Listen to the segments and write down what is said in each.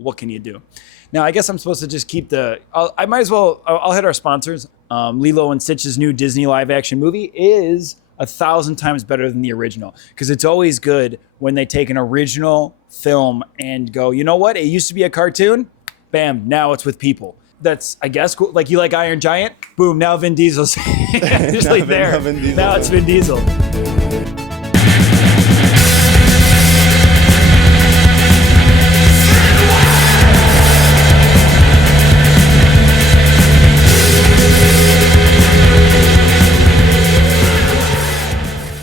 what can you do? Now, I guess I'm supposed to just keep I might as well, I'll hit our sponsors. Lilo and Stitch's new Disney live action movie is 1,000 times better than the original, because it's always good when they take an original film and go, you know what? It used to be a cartoon. Bam. Now it's with people. That's, I guess, cool. Like, you like Iron Giant? Boom. Now Vin Diesel's just like there. Now it's Vin Diesel.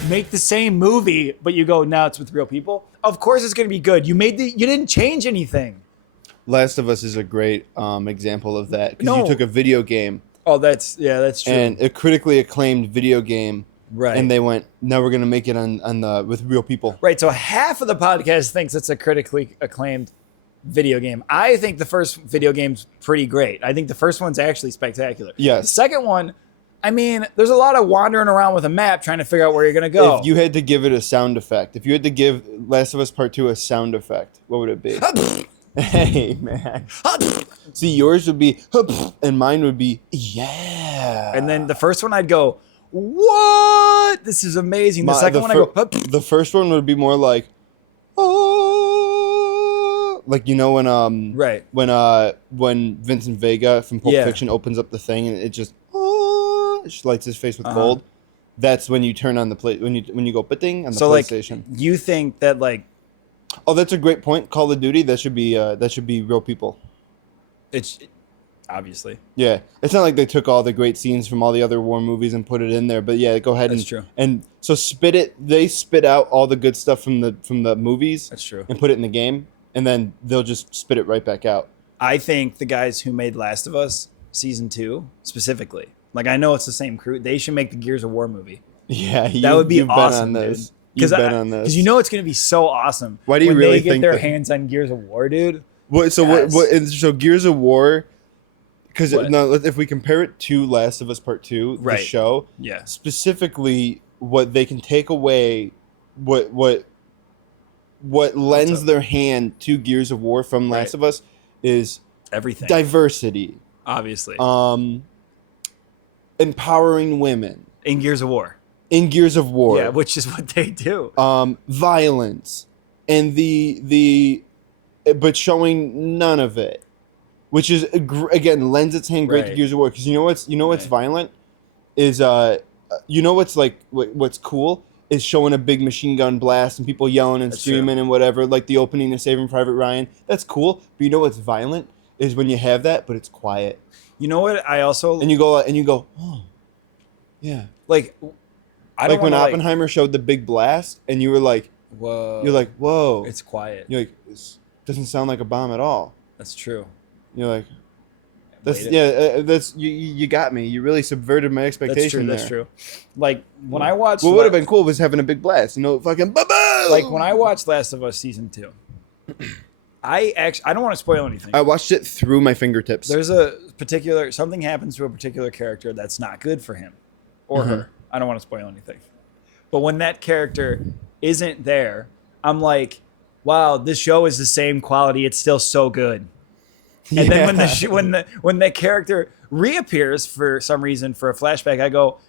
Make the same movie, but you go, now it's with real people. Of course it's going to be good. You didn't change anything. Last of Us is a great example of that, because No. you took a video game. Oh, that's true. And a critically acclaimed video game, Right. And they went, now we're going to make it with real people. Right. So half of the podcast thinks it's a critically acclaimed video game. I think the first video game's pretty great. I think the first one's actually spectacular. Yes. The second one, I mean, there's a lot of wandering around with a map trying to figure out where you're going to go. If you had to give it a sound effect, if you had to give Last of Us Part 2 a sound effect, what would it be? Hey, man. See, yours would be, and mine would be, yeah. And then the first one, I'd go, what? This is amazing. The second one, I go, the first one would be more like, oh, like, you know, when right. when Vincent Vega from Pulp Fiction opens up the thing and it just lights his face with gold. That's when you turn on the play when you go ding on the PlayStation. Like, you think that, like, oh, that's a great point. Call of Duty, that should be real people. it's obviously, yeah. It's not like they took all the great scenes from all the other war movies and put it in there, but yeah, go ahead. That's true. And so they spit out all the good stuff from the movies. That's true. And put it in the game, and then they'll just spit it right back out. I think the guys who made Last of Us Season 2 specifically, like, I know it's the same crew, they should make the Gears of War movie. Yeah, that would be awesome, bet on this. Because you know it's going to be so awesome. Why do you really think they get their hands on Gears of War, dude? So Gears of War, because if we compare it to Last of Us Part 2, the show, specifically what they can take away, what lends their hand to Gears of War from Last of Us is everything. Diversity. Obviously. Empowering women. In Gears of War. Yeah, which is what they do. Violence. And but showing none of it. Which is, again, lends its hand great to Gears of War. Because you know what's violent? Is, you know what's like, what's cool? Is showing a big machine gun blast and people yelling and screaming and whatever. Like the opening of Saving Private Ryan. That's cool. But you know what's violent? Is when you have that, but it's quiet. You know what? I also... And you go, oh, yeah. Like, I don't like when Oppenheimer showed the big blast, and you were like, whoa. You're like, whoa. It's quiet. You're like, this doesn't sound like a bomb at all. That's true. You're like, you got me. You really subverted my expectation. That's true. Like, when I watched... What would have been cool was having a big blast. Fucking ba-boom! Like, when I watched Last of Us Season 2, I don't want to spoil anything. I watched it through my fingertips. There's something happens to a particular character that's not good for him or her. I don't want to spoil anything. But when that character isn't there, I'm like, wow, this show is the same quality. It's still so good. And then when the character reappears for some reason for a flashback, I go,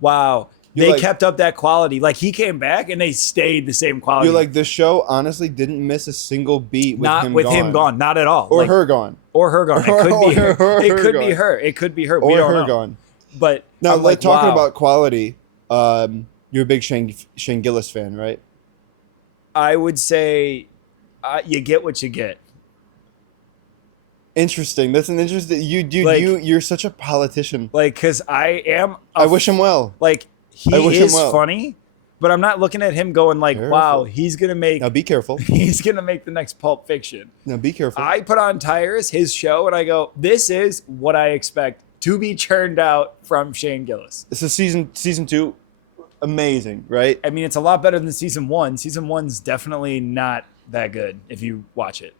wow, they kept up that quality. Like, he came back and they stayed the same quality. You're like, the show honestly didn't miss a single beat with him gone. Him gone. Not at all. Or her gone. Or her gone. It could be her. It could be her. It could be her. We don't know. Gone. But now, talking about quality, you're a big Shane Gillis fan, right? I would say you get what you get. Interesting. That's an interesting... you're such a politician. Like, because I am... I wish him well. Like, he is funny, but I'm not looking at him going like, careful. wow, he's going to make... Now, be careful. He's going to make the next Pulp Fiction. Now, be careful. I put on Tires, his show, and I go, this is what I expect to be churned out from Shane Gillis. This is season 2. Amazing, right? I mean, it's a lot better than season 1. Season 1's definitely not that good if you watch it.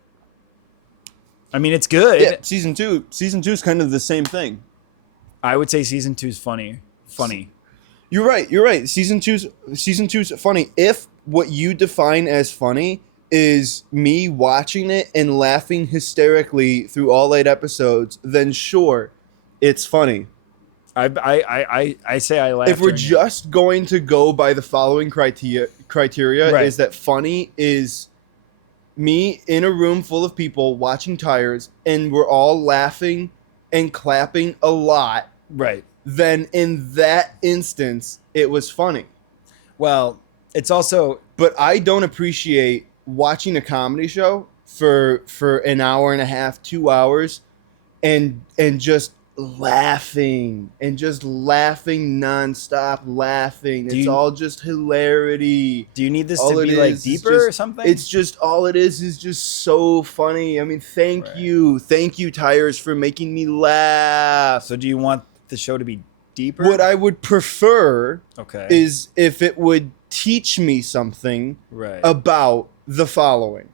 I mean, it's good. Yeah, season 2 is kind of the same thing. I would say season 2's funny. You're right. Season 2's funny if what you define as funny is me watching it and laughing hysterically through all 8 episodes, then sure, it's funny. I say I laughed. If we're just going to go by the following criteria Right. is that funny is me in a room full of people watching Tires and we're all laughing and clapping a lot, right. then in that instance, it was funny. Well, it's also... But I don't appreciate watching a comedy show for an hour and a half, 2 hours, and just laughing nonstop laughing. It's all just hilarity. Do you need this to be like deeper or something? It's just all it is just so funny. I mean, thank you, Tires, for making me laugh. So do you want the show to be deeper? What I would prefer okay. is if it would teach me something about the following.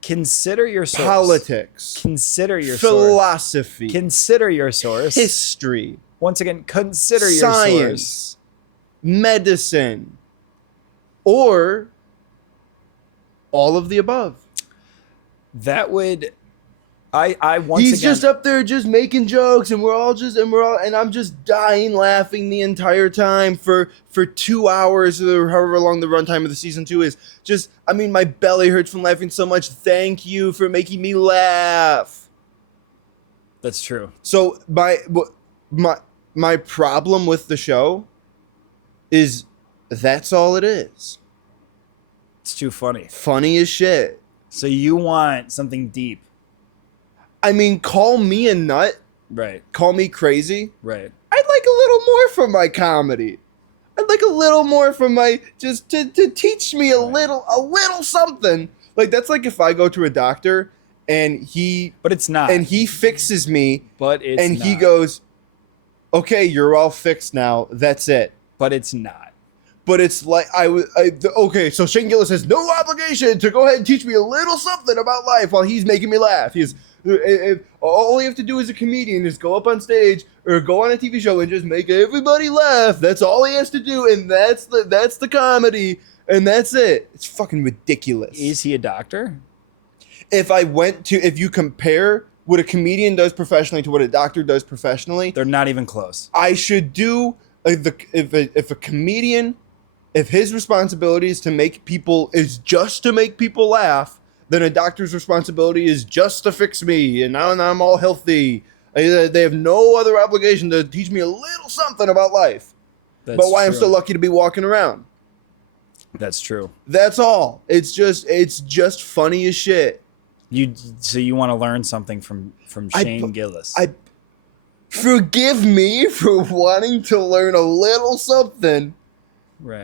Consider your source. Politics. Consider your philosophy. Source. Consider your source. History. Once again, consider science, your source. Medicine. Or all of the above. That would... I once He's again, just up there just making jokes and and I'm just dying laughing the entire time for 2 hours or however long the runtime of the season 2 is. Just, I mean, my belly hurts from laughing so much. Thank you for making me laugh. That's true. So my problem with the show is that's all it is. It's too funny. Funny as shit. So you want something deep. I mean, call me a nut. Right. Call me crazy. Right. I'd like a little more from my comedy. I'd like a little more from my, just to teach me a little something. Like, that's like if I go to a doctor and But it's not. And he fixes me. But it's and not. he goes, okay, you're all fixed now. That's it. But it's not. But it's like, okay, so Shane Gillis has no obligation to go ahead and teach me a little something about life while he's making me laugh. All you have to do as a comedian is go up on stage or go on a TV show and just make everybody laugh. That's all he has to do, and that's the comedy, and that's it. It's fucking ridiculous. Is he a doctor? If you compare what a comedian does professionally to what a doctor does professionally, they're not even close. I should do if a comedian, if his responsibility is just to make people laugh, then a doctor's responsibility is just to fix me, and now I'm all healthy. They have no other obligation to teach me a little something about life. That's but why true. I'm still lucky to be walking around. That's true. That's all. It's just funny as shit. So you want to learn something from Shane Gillis? Forgive me for wanting to learn a little something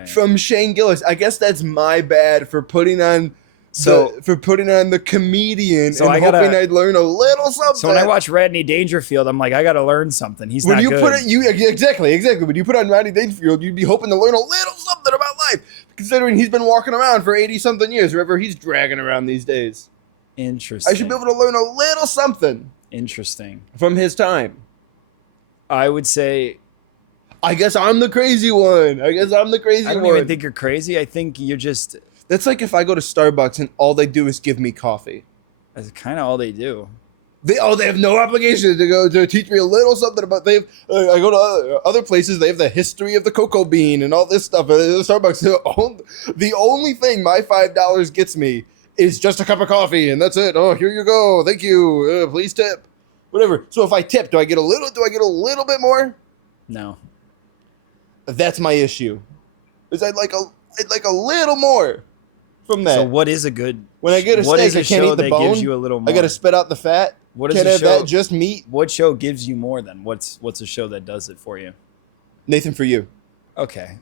from Shane Gillis. I guess that's my bad for putting on the comedian and hoping I'd learn a little something. So when I watch Rodney Dangerfield, I'm like, I got to learn something. He's not good. Exactly. When you put on Rodney Dangerfield, you'd be hoping to learn a little something about life, considering he's been walking around for 80-something years, wherever he's dragging around these days. Interesting. I should be able to learn a little something. Interesting. From his time. I would say... I guess I'm the crazy one. I don't even think you're crazy. I think you're just... That's like if I go to Starbucks and all they do is give me coffee. That's kind of all they do. They have no obligation to go to teach me a little something about. I go to other places. They have the history of the cocoa bean and all this stuff. At Starbucks, the only thing my $5 gets me is just a cup of coffee, and that's it. Oh, here you go. Thank you. Please tip. Whatever. So if I tip, do I get a little bit more? No. That's my issue. Is I'd like a little more from that. So what is a good? When I get a steak, I can't eat the bone. Gives you a little more? I got to spit out the fat. What is can't a have show? That just meat. What show gives you more then? What's a show that does it for you? Nathan For You. Okay.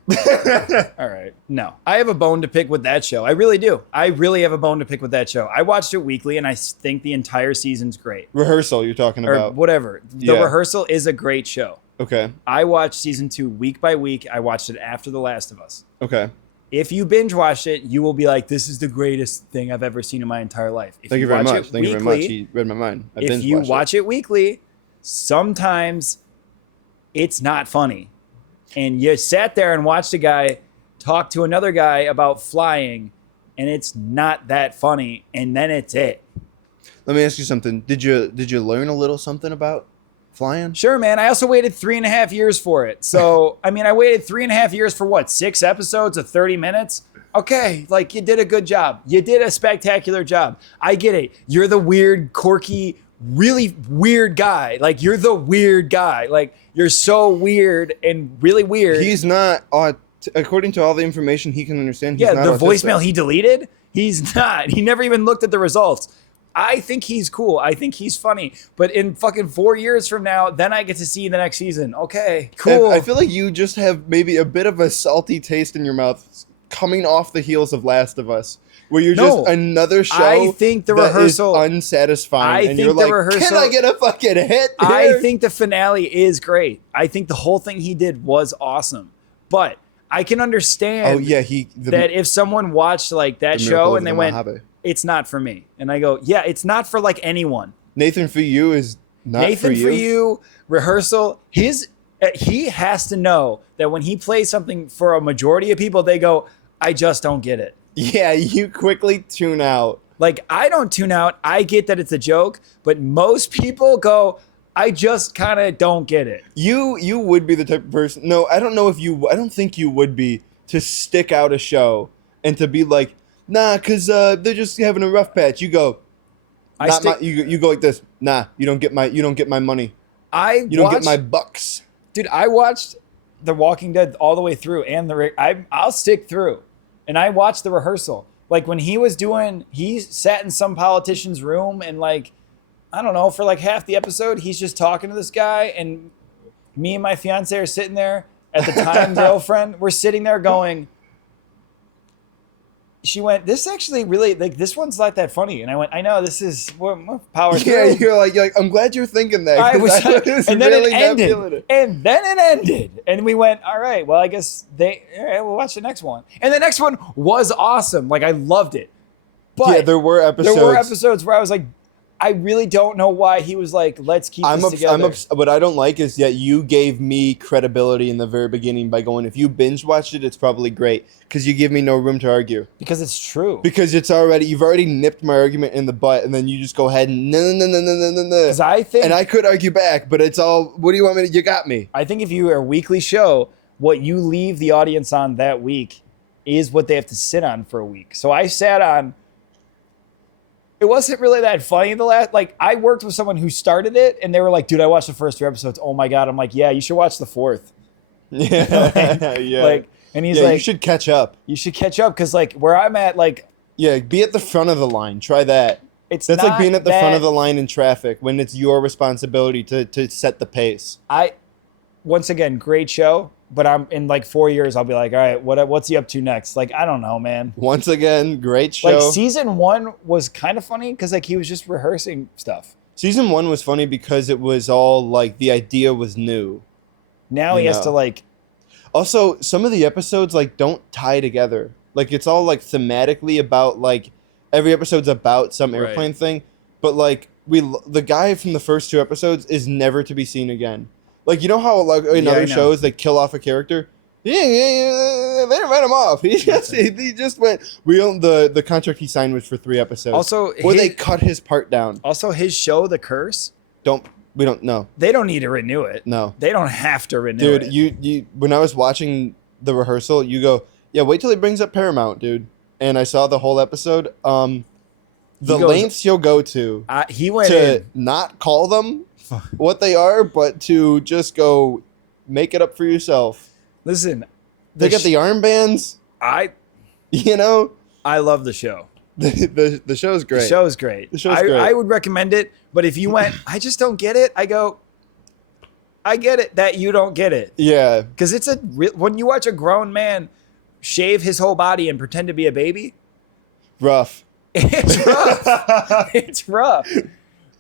All right. No, I have a bone to pick with that show. I really do. I really have a bone to pick with that show. I watched it weekly, and I think the entire season's great. Rehearsal, you're talking about? Or whatever. The Rehearsal is a great show. Okay. I watched season 2 week by week. I watched it after The Last of Us. Okay. If you binge watch it, you will be like, "This is the greatest thing I've ever seen in my entire life." If Thank you very much. Thank you very much. He read my mind. If you watch it weekly, sometimes it's not funny. And you sat there and watched a guy talk to another guy about flying and it's not that funny, and then it's it. Let me ask you something. Did you learn a little something about flying? Sure, man. I also waited 3.5 years for it. So, I mean, I waited 3.5 years for what? 6 episodes of 30 minutes? Okay, like you did a good job. You did a spectacular job. I get it. You're the weird, quirky, really weird guy. Like you're the weird guy. Like you're so weird and really weird. He's not, according to all the information he can understand, he's yeah, not the autistic. voicemail he deleted, he's not. He never even looked at the results. I think he's cool. I think he's funny. But in fucking 4 years from now, then I get to see the next season. Okay, cool. I feel like you just have maybe a bit of a salty taste in your mouth coming off the heels of Last of Us, where you're just another show I think the that rehearsal is unsatisfying. I and think you're the like, rehearsal, can I get a fucking hit here? I think the finale is great. I think the whole thing he did was awesome. But I can understand that if someone watched like that show and they went, it's not for me. And I go, yeah, it's not for like anyone. Nathan for you is not Nathan for you. Rehearsal, he has to know that when he plays something for a majority of people, they go, I just don't get it. Yeah, you quickly tune out. Like, I don't tune out. I get that it's a joke, but most people go, I just kind of don't get it. You would be the type of person. No, I don't know if you. I don't think you would be to stick out a show and to be like, nah, cause they're just having a rough patch. You go, you go like this. Nah, you don't get my money. You don't get my bucks. Dude, I watched The Walking Dead all the way through, and I'll stick through, and I watched the rehearsal. Like when he sat in some politician's room and like, I don't know, for like half the episode, he's just talking to this guy, and me and my fiance are sitting there at the time girlfriend. We're sitting there going. She went, this actually really, like, this one's not that funny. And I went, I know, this is power through. Yeah, you're like, I'm glad you're thinking that. And then it ended. And then it ended. And we went, all right, well, I guess all right, we'll watch the next one. And the next one was awesome. Like, I loved it. But yeah, there were episodes where I was like, I really don't know why he was like, let's keep this together. What I don't like is that you gave me credibility in the very beginning by going, if you binge watched it, it's probably great. Because you give me no room to argue. Because it's true. Because you've already nipped my argument in the butt, and then you just go ahead and no. Because I think... And I could argue back, but it's all, what do you want me to... You got me. I think if you are a weekly show, what you leave the audience on that week is what they have to sit on for a week. So I sat on... It wasn't really that funny I worked with someone who started it and they were like, dude, I watched the first 3 episodes. Oh my God. I'm like, yeah, you should watch the 4th. Yeah. Yeah. And he's like, you should catch up. You should catch up. Cause like where I'm at, like, yeah, be at the front of the line. Try that. That's like being at the front of the line in traffic when it's your responsibility to set the pace. Once again, great show. But I'm in like 4 years, I'll be like, all right, what's he up to next? Like, I don't know, man. Once again, great show. Like season 1 was kind of funny because like he was just rehearsing stuff. Season 1 was funny because it was all like the idea was new. Now he has to like. Also, some of the episodes like don't tie together. Like it's all like thematically about like every episode's about some airplane thing, but like the guy from the first 2 episodes is never to be seen again. Like, you know how like in other shows they kill off a character? Yeah, they didn't write him off. He just went. The contract he signed was for 3 episodes. Also, they cut his part down. Also, his show, The Curse. We don't know. They don't need to renew it. No, they don't have to renew it. Dude, you when I was watching the rehearsal, you go, yeah, wait till he brings up Paramount, dude. And I saw the whole episode. The lengths you'll go to. He went to not call them what they are, but to just go make it up for yourself. Listen, they got the armbands. I love the show. The show's great. The show's great. I would recommend it, but if you went, I just don't get it. I go, I get it that you don't get it. Yeah, because it's when you watch a grown man shave his whole body and pretend to be a baby. Rough. It's rough. It's rough.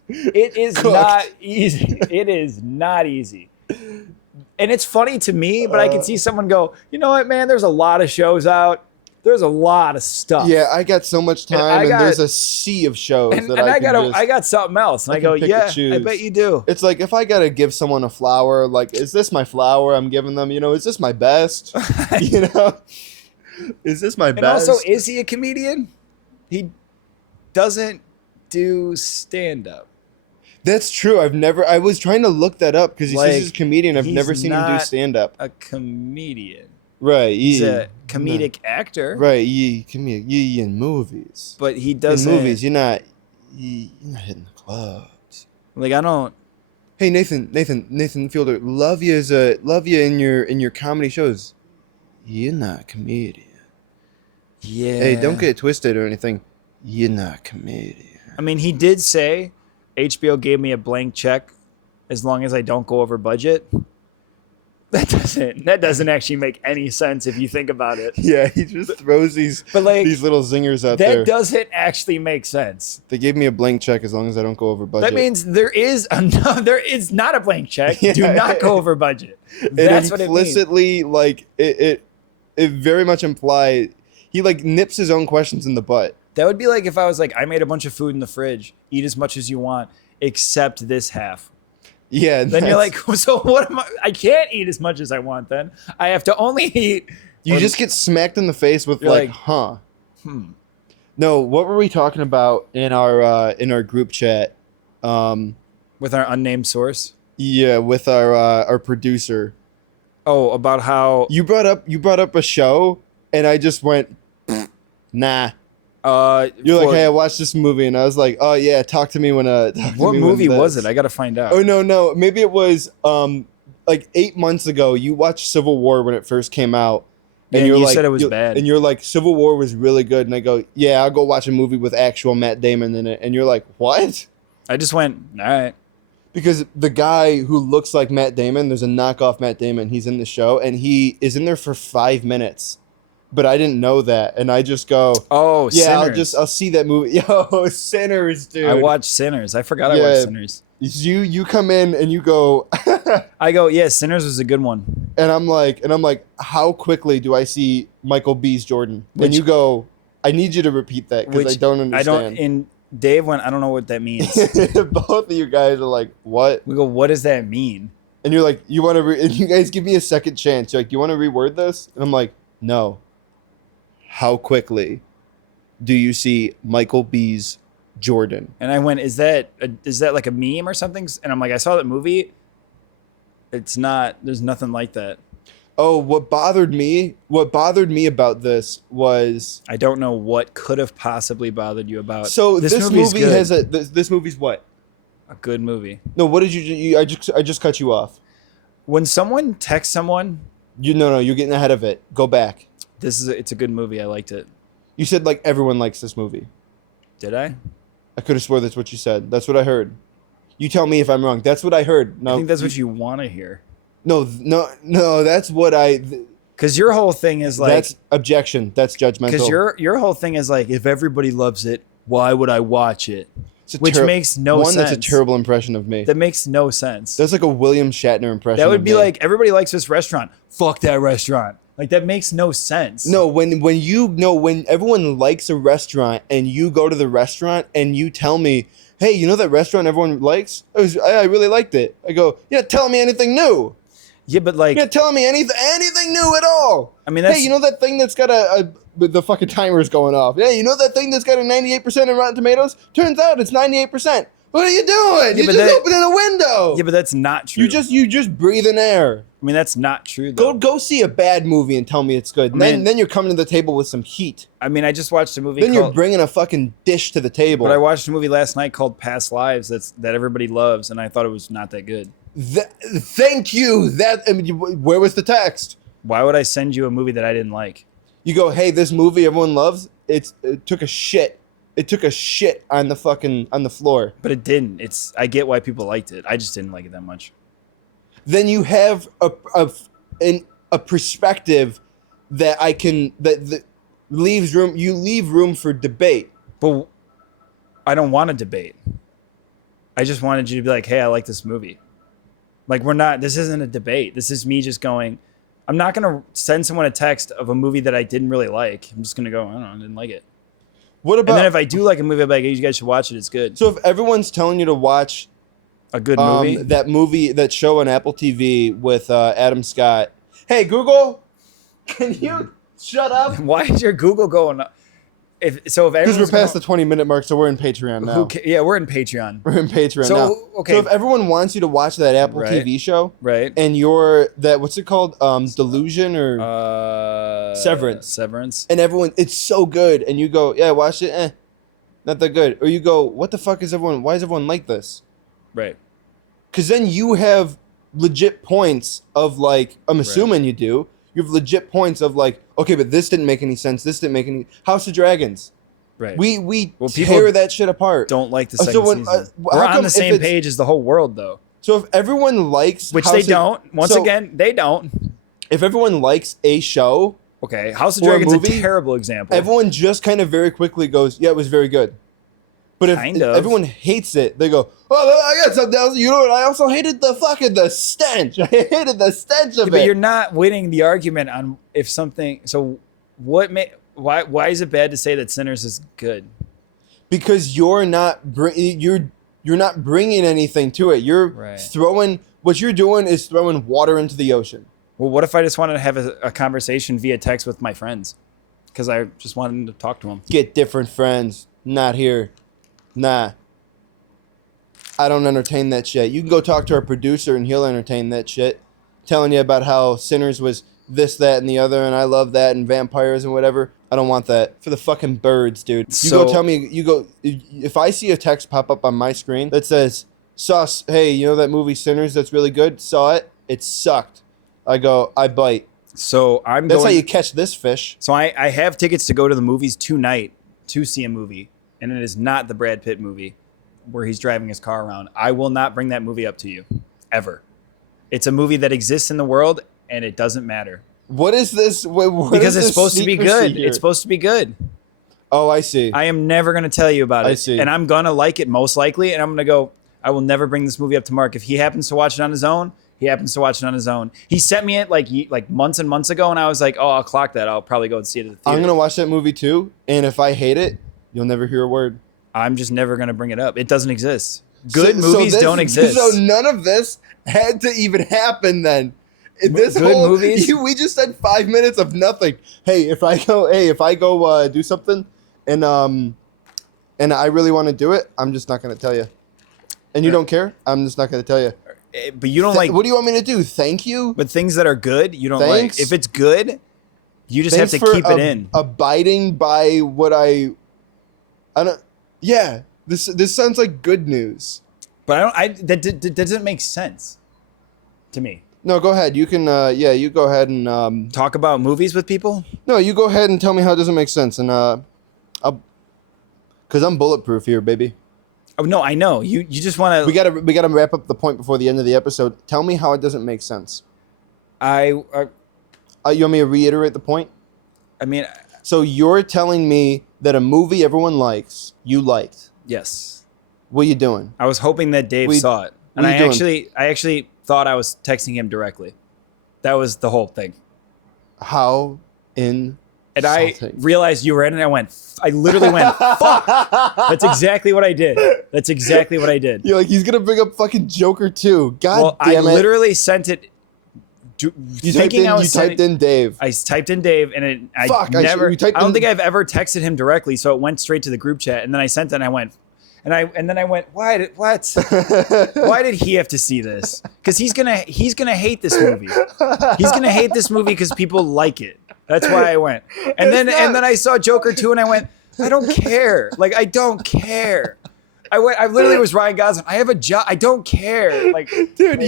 It is not easy. It is not easy. And it's funny to me, but I can see someone go, you know what, man, there's a lot of shows out. There's a lot of stuff. Yeah, I got so much time, and there's a sea of shows. I got something else. And I go, yeah, I bet you do. It's like, if I got to give someone a flower, like, is this my flower I'm giving them? Is this my best? Is this my And best? also, is he a comedian? He doesn't do stand-up. That's true. I was trying to look that up because he says Like, he's a comedian. I've he's never seen him do not stand-up. a comedian. Right. He's yeah. a comedic actor. Right. You in movies. But he doesn't. In movies, you're not hitting the clubs. Like, I don't. Hey Nathan Fielder, love you in your comedy shows. You're not a comedian. Yeah. Hey, don't get it twisted or anything. You're not a comedian. I mean, he did say HBO gave me a blank check as long as I don't go over budget. That doesn't actually make any sense if you think about it. Yeah, he just throws these little zingers out there. That doesn't actually make sense. They gave me a blank check as long as I don't go over budget. That means there is not a blank check. Yeah. Do not go over budget. That's what it means. Implicitly, like it very much implies he like nips his own questions in the butt. That would be like if I was like, I made a bunch of food in the fridge. Eat as much as you want, except this half. Yeah. Then you're like, so what am I? I can't eat as much as I want then. I have to only eat. You just get smacked in the face with like, huh. No, what were we talking about in our group chat? With our unnamed source? Yeah, with our producer. Oh, about how You brought up a show and I just went, nah. You're like, hey, I watched this movie, and I was like, oh yeah, talk to me when. What movie was it? I gotta find out. Oh no, maybe it was like 8 months ago. You watched Civil War when it first came out, and you're you like, said it was bad, and you're like, Civil War was really good, and I go, yeah, I'll go watch a movie with actual Matt Damon in it, and you're like, what? I just went, all right, because the guy who looks like Matt Damon, there's a knockoff Matt Damon. He's in the show, and he is in there for 5 minutes. But I didn't know that, and I just go, oh yeah, Sinners. I'll see that movie. Yo, Sinners, dude. I watched Sinners. I forgot I watched Sinners. You come in and you go, I go, yeah, Sinners was a good one. and I'm like, how quickly do I see Michael B's Jordan? And you go, I need you to repeat that because I don't understand. And Dave went, I don't know what that means. Both of you guys are like, what? We go, what does that mean? And you're like, you want to? And you guys give me a second chance. You're like, you want to reword this? And I'm like, no. How quickly do you see Michael B's Jordan? And I went, is that like a meme or something? And I'm like, I saw that movie. It's not. There's nothing like that. Oh, what bothered me about this was I don't know what could have possibly bothered you about. So this movie has this movie's what? A good movie. No, what did you I just cut you off. When someone texts someone, No, you're getting ahead of it. Go back. It's a good movie. I liked it. You said like everyone likes this movie. Did I? I could have swore that's what you said. That's what I heard. You tell me if I'm wrong. That's what I heard. No, I think that's what you want to hear. No, that's what I. Because your whole thing is like that's objection. That's judgmental. Because your whole thing is like, if everybody loves it, why would I watch it? Which makes no sense. That's a terrible impression of me. That makes no sense. That's like a William Shatner impression. That would be like, everybody likes this restaurant. Fuck that restaurant. Like, that makes no sense. No, when everyone likes a restaurant and you go to the restaurant and you tell me, hey, you know that restaurant everyone likes? I really liked it. I go, you're not telling me anything new. Yeah, but like, you're not telling me anything new at all. I mean, that's, hey, you know that thing that's got the fucking timer's going off. Yeah, you know that thing that's got a 98% in Rotten Tomatoes? Turns out it's 98%. What are you doing? You're just opening a window. Yeah, but that's not true. You just breathe in air. I mean, that's not true, though. Go see a bad movie and tell me it's good. Then you're coming to the table with some heat. I mean, I just watched a movie Then you're bringing a fucking dish to the table. But I watched a movie last night called Past Lives that everybody loves, and I thought it was not that good. Thank you. Where was the text? Why would I send you a movie that I didn't like? You go, hey, this movie everyone loves, it took a shit. It took a shit on the floor. But it didn't. I get why people liked it. I just didn't like it that much. Then you have a perspective that that leaves room. You leave room for debate. But I don't want to debate. I just wanted you to be like, hey, I like this movie. Like, this isn't a debate. This is me just going, I'm not going to send someone a text of a movie that I didn't really like. I'm just going to go, I don't know, I didn't like it. What about? And then if I do like a movie, I'll be like, hey, you guys should watch it. It's good. So if everyone's telling you to watch a good movie, that show on Apple TV with Adam Scott. Hey Google, can Shut up. Why is your Google going up? If Because we're everyone's past the 20-minute mark, so we're in Patreon now. yeah, we're in Patreon. We're in Patreon So, now. okay. So if everyone wants you to watch that Apple Right. TV show, Right. and you're that, what's it called? Delusion or Severance. Severance. And everyone, it's so good, and you go, yeah, watch it, not that good. Or you go, what the fuck is everyone? Why is everyone like this? Right. Because then you have legit points of like, I'm assuming you do. You have legit points of like, okay, but this didn't make any sense. This didn't make any. House of Dragons. Right. We Well, tear that shit apart. Don't like the So second when, season. how We're on come the if same it's- page as the whole world, though. So if everyone likes, Which House they of- don't. Once so again, they don't. if everyone likes a show, Okay, House of Or a Dragons is movie, a terrible example. everyone just kind of very quickly goes, yeah, it was very good. But if Kind of. everyone hates it, they go, oh, I got something else. You know what? I also hated the stench. I hated the stench of But it. you're not winning the argument on if something. So why is it bad to say that Sinners is good? Because you're not you're not bringing anything to it. You're Right. throwing, what you're doing is throwing water into the ocean. Well, what if I just wanted to have a conversation via text with my friends? Because I just wanted to talk to them. Get different friends. Not here. Nah. I don't entertain that shit. You can go talk to our producer and he'll entertain that shit. Telling you about how Sinners was this, that, and the other, and I love that, and vampires and whatever. I don't want that. For the fucking birds, dude. You go tell me, if I see a text pop up on my screen that says, Sauce, hey, you know that movie Sinners that's really good? Saw it? It sucked. I go, I bite. So That's how you catch this fish. So I have tickets to go to the movies tonight to see a movie, and it is not the Brad Pitt movie where he's driving his car around. I will not bring that movie up to you, ever. It's a movie that exists in the world, and it doesn't matter. What is this? What Because is it's this supposed to be secrecy good. here? It's supposed to be good. Oh, I see. I am never going to tell you about it. I see. And I'm going to like it most likely, and I'm going to go, I will never bring this movie up to Mark. If he happens to watch it on his own, he happens to watch it on his own. He sent me it like months and months ago, and I was like, oh, I'll clock that. I'll probably go and see it at the theater. I'm gonna watch that movie too, and if I hate it, you'll never hear a word. I'm just never going to bring it up. It doesn't exist. Good movies don't exist. So none of this had to even happen then. This Good whole, movies? We just said 5 minutes of nothing. Hey, if I go do something, and I really want to do it, I'm just not gonna tell you. And you don't care? I'm just not gonna tell you. But you don't like. What do you want me to do? Thank you. But things that are good, you don't Thanks. like. If it's good, you just Thanks have to for keep it in. abiding by what I don't. Yeah, this sounds like good news. But that doesn't make sense to me. No, go ahead. You can. You go ahead and. Talk about movies with people. No, you go ahead and tell me how it doesn't make sense, and because I'm bulletproof here, baby. Oh no, I know. You just want to. We gotta wrap up the point before the end of the episode. Tell me how it doesn't make sense. I You want me to reiterate the point? mean, So you're telling me that a movie everyone likes, you liked. yes. What are you doing? I was hoping that Dave We- saw it, what and are I you doing? actually thought I was texting him directly. That was the whole thing. How in? And I realized you were in, and I literally went, fuck. That's exactly what I did. That's exactly what I did. You're like, he's gonna bring up fucking Joker too. God Well, I damn it! literally sent it. You Thinking I was typed in Dave. I typed in Dave, and Fuck, I never. you typed I don't in- think I've ever texted him directly, so it went straight to the group chat, and then I sent it, and I went, and then I went, why did what? Why did he have to see this? Because he's gonna hate this movie. He's gonna hate this movie because people like it. That's why I went. And then I saw Joker 2, and I went, I don't care. Like, I don't care. I literally was Ryan Gosling. I have a job. I don't care. Like, Dude,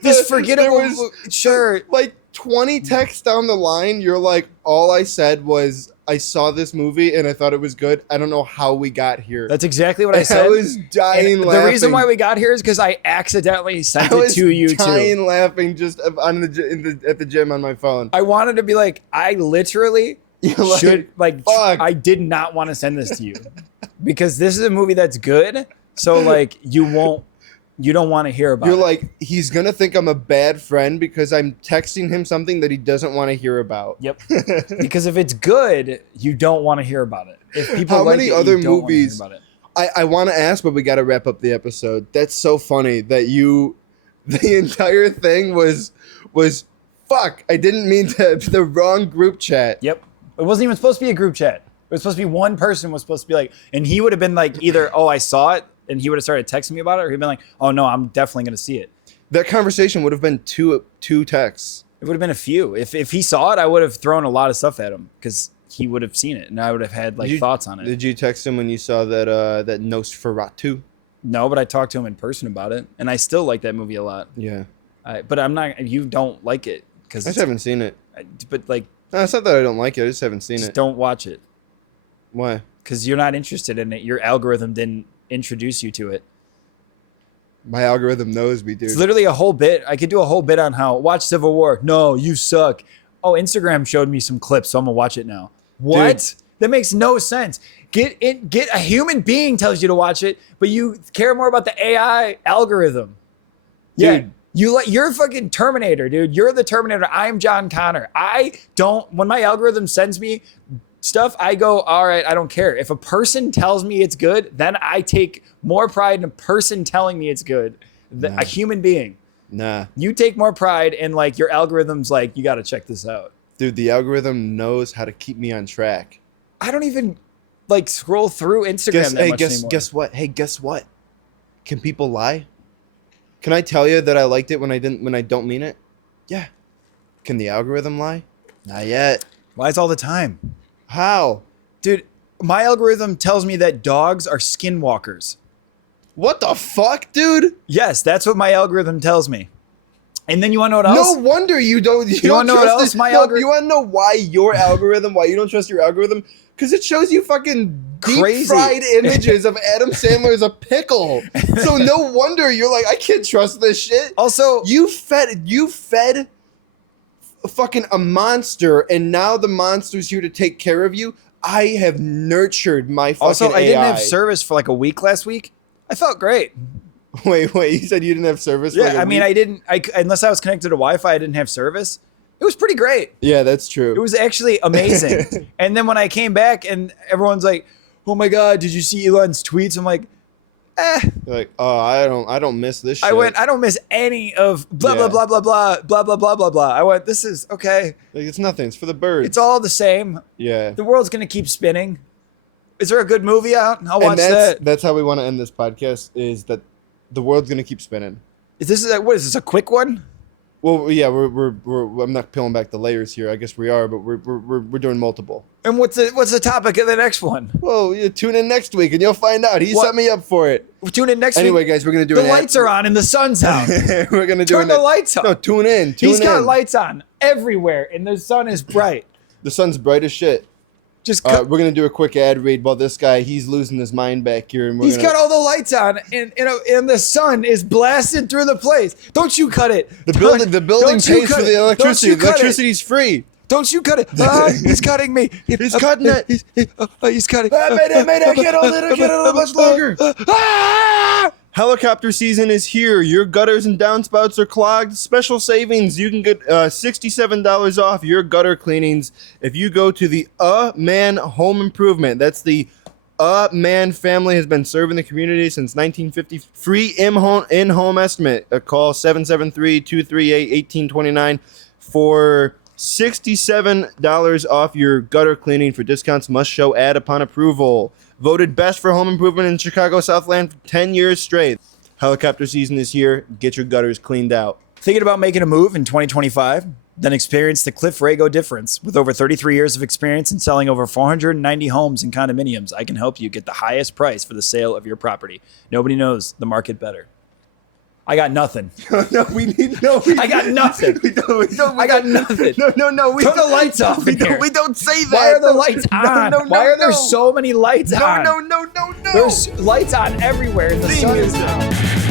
this forgettable. Sure. Like 20 texts down the line, you're like, all I said was, I saw this movie and I thought it was good. I don't know how we got here. That's exactly what I said. I was dying And laughing. the reason why we got here is because I accidentally sent I it was to you dying too. laughing just at the gym on my phone. I wanted to be like, I literally You're like, fuck. I did not want to send this to you because this is a movie that's good. So like, you don't want to hear about You're it. like, he's going to think I'm a bad friend because I'm texting him something that he doesn't want to hear about. Yep. Because if it's good, you don't want to hear about it. If people How like many it, other you don't want to hear movies- about it. I want to ask, but we got to wrap up the episode. That's so funny that the entire thing was fuck! I didn't mean to the wrong group chat. Yep. It wasn't even supposed to be a group chat. It was supposed to be one person was supposed to be like, and he would have been like either, oh, I saw it, and he would have started texting me about it, or he'd been like, oh no, I'm definitely gonna see it. That conversation would have been two texts. It would have been a few. If he saw it, I would have thrown a lot of stuff at him because he would have seen it, and I would have had like thoughts on it. Did you text him when you saw that that Nosferatu? No, but I talked to him in person about it, and I still like that movie a lot. Yeah. But I'm not. You don't like it because I just haven't seen it. But like, no, it's not that I don't like it. I just haven't seen just it. don't watch it. Why? Because you're not interested in it. Your algorithm didn't introduce you to it. My algorithm knows me, dude. It's literally a whole bit. I could do a whole bit on how watch Civil War. No, you suck. Oh, Instagram showed me some clips, so I'm gonna watch it now. What? Dude. That makes no sense. Get a human being tells you to watch it, but you care more about the AI algorithm. Dude. Yeah, you're a fucking Terminator, dude. You're the Terminator. I'm John Connor. I don't. When my algorithm sends me stuff, I go, all right, I don't care. If a person tells me it's good, then I take more pride in a person telling me it's good than a human being. Nah. You take more pride in like your algorithm's like, you got to check this out. Dude, the algorithm knows how to keep me on track. I don't even like scroll through Instagram that much anymore. Guess what? Hey, guess what? Can people lie? Can I tell you that I liked it when I don't mean it? Yeah. Can the algorithm lie? Not yet. Lies all the time. How? Dude, my algorithm tells me that dogs are skinwalkers. What the fuck, dude? Yes, that's what my algorithm tells me. And then you want to know what else? No wonder you don't. You want to know what else? You want to know why your algorithm? Why you don't trust your algorithm? Because it shows you fucking deep fried images of Adam Sandler as a pickle. So no wonder you're like, I can't trust this shit. Also, you fed fucking a monster, and now the monster's here to take care of you. I have nurtured my fucking Also, I AI. didn't have service for like a week last week. I felt great. Wait, you said you didn't have service? Yeah, I mean, I didn't. Unless I was connected to Wi-Fi, I didn't have service. It was pretty great. Yeah, that's true. It was actually amazing. And then when I came back and everyone's like, "Oh my God, did you see Elon's tweets?" I'm like, You're like, oh, I don't miss this shit. I don't miss any of blah, blah, blah, blah, blah, blah, blah, blah, blah, blah. I went, this is okay. Like, it's nothing. It's for the birds. It's all the same. Yeah. The world's going to keep spinning. Is there a good movie out? I'll watch that. That's how we want to end this podcast, is that the world's going to keep spinning. What is this, a quick one? Well, yeah, we're I'm not peeling back the layers here. I guess we are, but we're doing multiple. And what's the topic of the next one? Well, you tune in next week and you'll find out. He set me up for it. Tune in next week. Anyway, guys, we're gonna do the lights are on and the sun's out. We're gonna do turn the lights on. No, tune in. He's got lights on everywhere, and the sun is bright. The sun's bright as shit. We're gonna do a quick ad read while this guy he's losing his mind back here, and he's got all the lights on, and the sun is blasted through the place. Don't you cut it? The building pays for the electricity. The electricity's free. Don't you cut it? He's cutting me. He's cutting it. He's cutting. Mayday, get a little much longer. Helicopter season is here. Your gutters and downspouts are clogged. Special savings. You can get $67 off your gutter cleanings if you go to the Man Home Improvement. That's the Man family has been serving the community since 1950. Free in-home estimate. Call 773-238-1829 for $67 off your gutter cleaning. For discounts must show ad upon approval. Voted best for home improvement in Chicago Southland for 10 years straight. Helicopter season is here. Get your gutters cleaned out. Thinking about making a move in 2025? Then experience the Cliff Rago difference. With over 33 years of experience in selling over 490 homes and condominiums, I can help you get the highest price for the sale of your property. Nobody knows the market better. I got nothing. I got nothing. I got nothing. No. Turn the lights off. We don't say that. Why are the lights on? Why are there so many lights on? No. There's lights on everywhere. The sun is out.